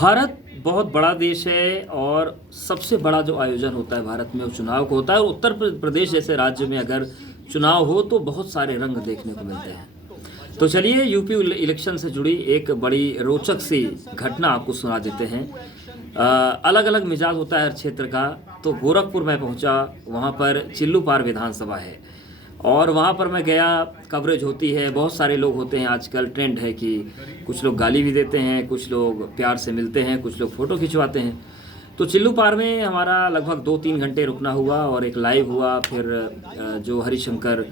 भारत बहुत बड़ा देश है और सबसे बड़ा जो आयोजन होता है भारत में वो चुनाव को होता है। और उत्तर प्रदेश जैसे राज्य में अगर चुनाव हो तो बहुत सारे रंग देखने को मिलते हैं। तो चलिए यूपी इलेक्शन से जुड़ी एक बड़ी रोचक सी घटना आपको सुना देते हैं। अलग अलग मिजाज होता है हर क्षेत्र का। तो गोरखपुर में पहुंचा, वहां पर चिल्लूपार विधानसभा है और वहाँ पर मैं गया। कवरेज होती है, बहुत सारे लोग होते हैं। आजकल ट्रेंड है कि कुछ लोग गाली भी देते हैं, कुछ लोग प्यार से मिलते हैं, कुछ लोग फ़ोटो खिंचवाते हैं। तो चिल्लूपार में हमारा लगभग 2-3 घंटे रुकना हुआ और एक लाइव हुआ। फिर जो हरिशंकर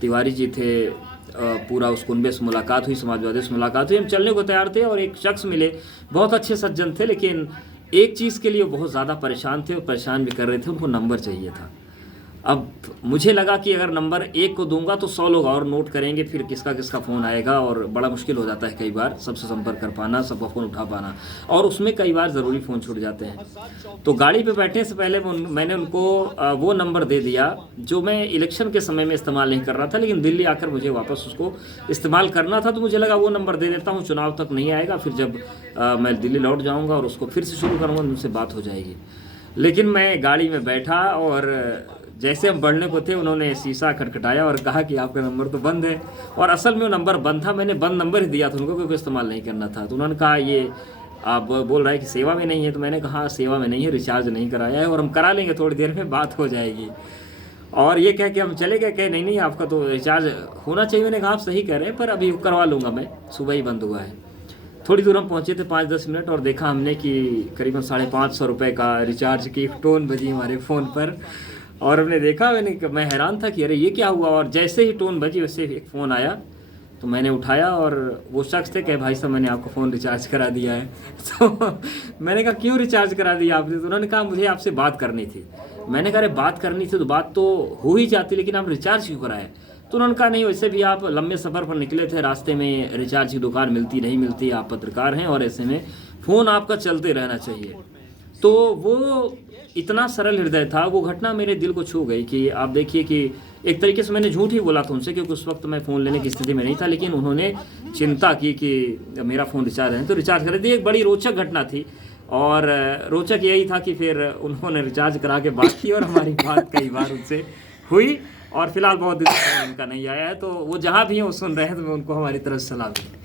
तिवारी जी थे, पूरा उस कुनबे से मुलाकात हुई, समाजवादी से मुलाकात हुई। हम चलने को तैयार थे और एक शख्स मिले, बहुत अच्छे सज्जन थे, लेकिन एक चीज़ के लिए वो बहुत ज़्यादा परेशान थे और परेशान भी कर रहे थे। उनको नंबर चाहिए था। अब मुझे लगा कि अगर नंबर 1 को दूंगा तो 100 लोग और नोट करेंगे, फिर किसका किसका फ़ोन आएगा और बड़ा मुश्किल हो जाता है कई बार सबसे संपर्क कर पाना, सबका फ़ोन उठा पाना, और उसमें कई बार ज़रूरी फ़ोन छूट जाते हैं। तो गाड़ी पे बैठने से पहले मैंने उनको वो नंबर दे दिया जो मैं इलेक्शन के समय में इस्तेमाल नहीं कर रहा था, लेकिन दिल्ली आकर मुझे वापस उसको इस्तेमाल करना था। तो मुझे लगा वो नंबर दे देता हूँ, चुनाव तक नहीं आएगा, फिर जब मैं दिल्ली लौट जाऊँगा और उसको फिर से शुरू करूँगा उनसे बात हो जाएगी। लेकिन मैं गाड़ी में बैठा और जैसे हम बढ़ने को थे उन्होंने शीशा खटखटाया और कहा कि आपका नंबर तो बंद है। और असल में वो नंबर बंद था, मैंने बंद नंबर ही दिया था उनको क्योंकि इस्तेमाल नहीं करना था। तो उन्होंने कहा ये आप बोल रहे हैं कि सेवा में नहीं है। तो मैंने कहा सेवा में नहीं है, रिचार्ज नहीं कराया है और हम करा लेंगे, थोड़ी देर में बात हो जाएगी। और ये कह के हम चले गए, कहे नहीं आपका तो रिचार्ज होना चाहिए। मैंने कहा आप सही कह रहे हैं, पर अभी करवा लूँगा, मैं सुबह ही बंद हुआ है। थोड़ी दूर हम पहुँचे थे, 5-10 मिनट, और देखा हमने कि करीबन 550 रुपये का रिचार्ज की टोन बजी हमारे फ़ोन पर। और हमने देखा, मैं हैरान था कि अरे ये क्या हुआ। और जैसे ही टोन बजी वैसे एक फ़ोन आया तो मैंने उठाया और वो शख्स थे, कहे भाई साहब मैंने आपका फ़ोन रिचार्ज करा दिया है। तो मैंने कहा क्यों रिचार्ज करा दिया आपने? तो उन्होंने कहा मुझे आपसे बात करनी थी। मैंने कहा अरे बात करनी थी तो बात तो हो ही जाती, लेकिन आप रिचार्ज क्यों कराए? तो उन्होंने कहा नहीं, वैसे भी आप लंबे सफ़र पर निकले थे, रास्ते में रिचार्ज की दुकान मिलती नहीं मिलती, आप पत्रकार हैं और ऐसे में फ़ोन आपका चलते रहना चाहिए। तो वो इतना सरल हृदय था, वो घटना मेरे दिल को छू गई कि आप देखिए कि एक तरीके से मैंने झूठ ही बोला था उनसे, क्योंकि उस वक्त मैं फ़ोन लेने की स्थिति में नहीं था, लेकिन उन्होंने चिंता की कि मेरा फ़ोन रिचार्ज है तो रिचार्ज कर दी। एक बड़ी रोचक घटना थी और रोचक यही था कि फिर उन्होंने रिचार्ज करा के बात की और हमारी बात कई बार उनसे हुई। और फिलहाल बहुत दिन से उनका नहीं आया है, तो वो जहाँ भी हैं वो सुन रहे हैं, तो मैं उनको हमारी तरफ से सलाम दूँ।